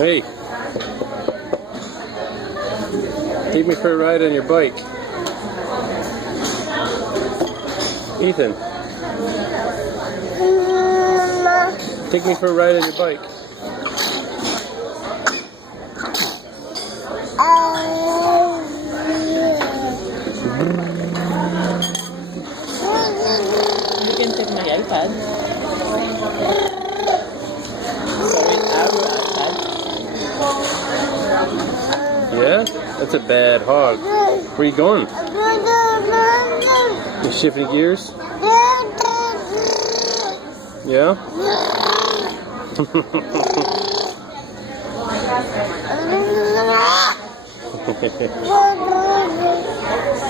Hey, take me for a ride on your bike. Ethan, take me for a ride on your bike. You can take my iPad. Sorry, our iPad. Yeah? That's a bad hog. Where you going? You shifting gears? Yeah?